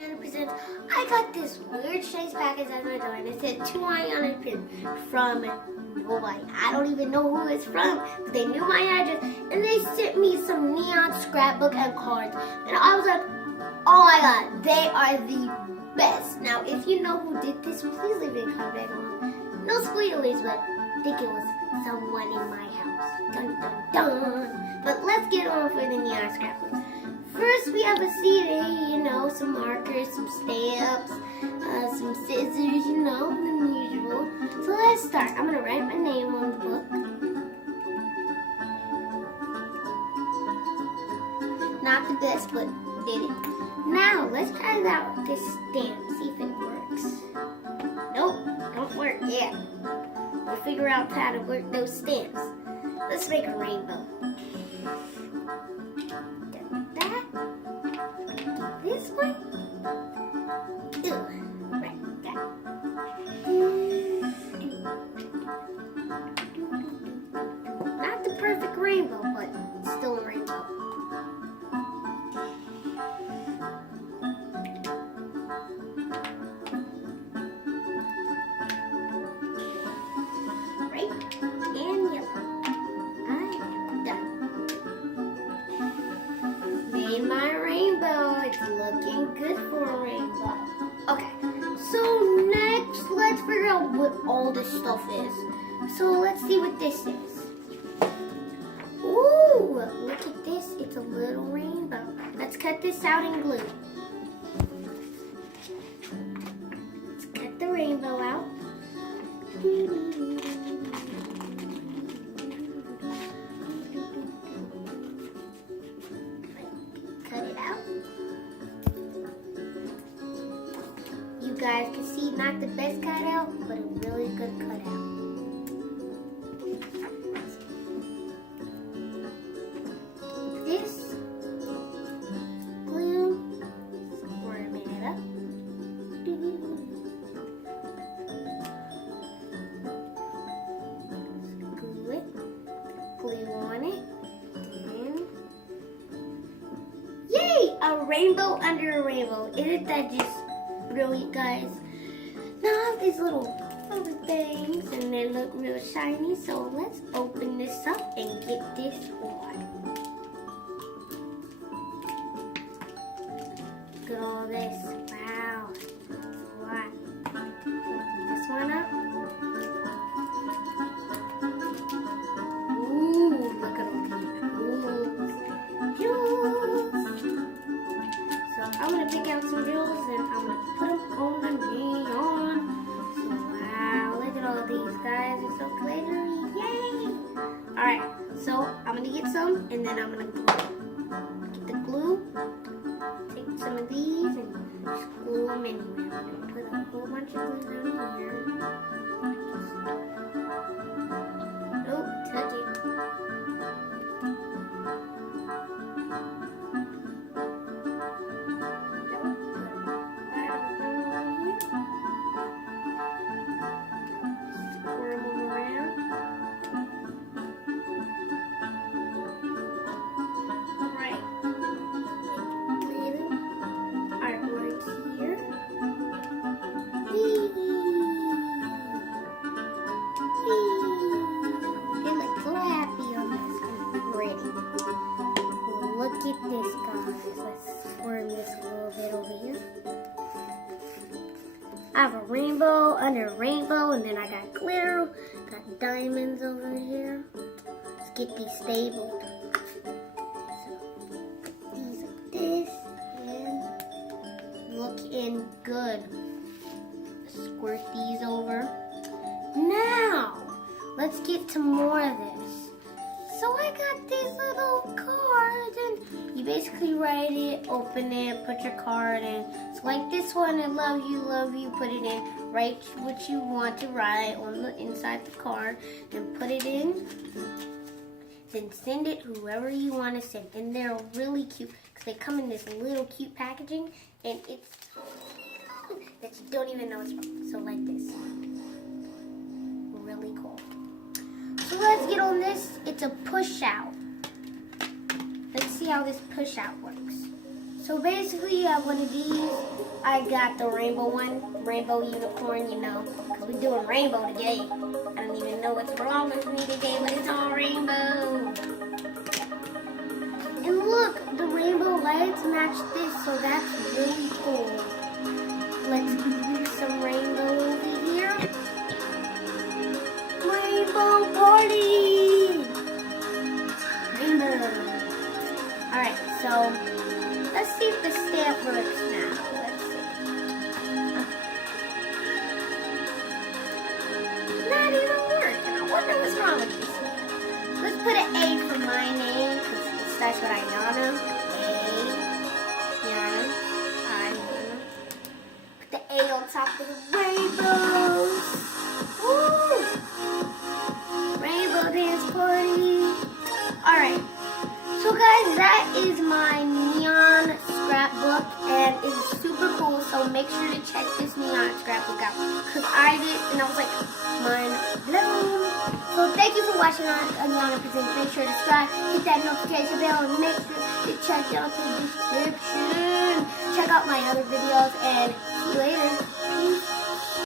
100%. I got this weird Chase package at my door and it said 2 ionic pins from nobody. I don't even know who it's from, but they knew my address and they sent me some neon scrapbook and cards. And I was like, oh my god, they are the best. Now, if you know who did this, please leave a comment below. No spoilers, but I think it was someone in my house. Dun dun dun. But let's get on for the neon scrapbooks. First, we have a CD, some markers, some stamps, some scissors, the usual. So let's start. I'm going to write my name on the book. Not the best, but did it. Now, let's try it out with this stamp, see if it works. Nope, don't work yet. We'll figure out how to work those stamps. Let's make a rainbow. This one? Right, that. Not the perfect rainbow, but still a rainbow. Right, and yellow. I'm done. Made my rainbow. It's looking good for a rainbow. Okay, so next let's figure out what all this stuff is. So let's see what this is. Ooh, look at this. It's a little rainbow. Let's cut this out in glue. Let's cut the rainbow out. Cut it out. You guys can see not the best cutout, but a really good cutout. This glue, warm it up. Glue it, glue on it, and yay! A rainbow under a rainbow. Isn't that just brilliant, guys? Now I have these little things and they look real shiny, so let's open this up and get this on. Look at all this. Wow. That's a lot. Open this one up. Ooh, look at all these jewels. So I'm going to pick out some jewels and I'm going to put them on the neon. So wow, look at all these guys. They're so glittery. Yay! Alright, so I'm going to get some and then I'm going to get the glue. Take some of these and just glue them anywhere. I'm going to put a whole bunch of glue down here. Don't touch it. Look at this, guys. Let's form this a little bit over here. I have a rainbow under a rainbow, and then I got glitter, got diamonds over here. Let's get these stapled. So, these like this, and looking good. Squirt these over. Now, let's get to more of this. So I got these little cards, and you basically write it, open it, put your card in. So like this one, I love you, put it in. Write what you want to write on the inside the card, and put it in. Then send it whoever you want to send. And they're really cute, because they come in this little cute packaging, and it's that you don't even know it's from. So like this. Really cool. So let's get on this. It's a push out. Let's see how this push out works. So basically you have one of these I got the rainbow one, rainbow unicorn, you know, because we're doing rainbow today. I don't even know what's wrong with me today, but it's all rainbow. And look, the rainbow lights match this, so that's really cool. Let's do some rainbow over here. Rainbow party! Rainbow. Alright, so let's see if the stamp works now. Let's see. Not even working. I wonder what's wrong with this. Let's put an A for my name, because it starts with Ayana. A. Yana. Ayana. Put the A on top of the rainbows. Woo! Rainbow dance party. Alright. So guys, that is my neon scrapbook, and it is super cool, so make sure to check this neon scrapbook out, because I did, and I was like, mind blown. So thank you for watching on Neon Presents. Make sure to subscribe, hit that notification bell, and make sure to check out the description. Check out my other videos, and see you later.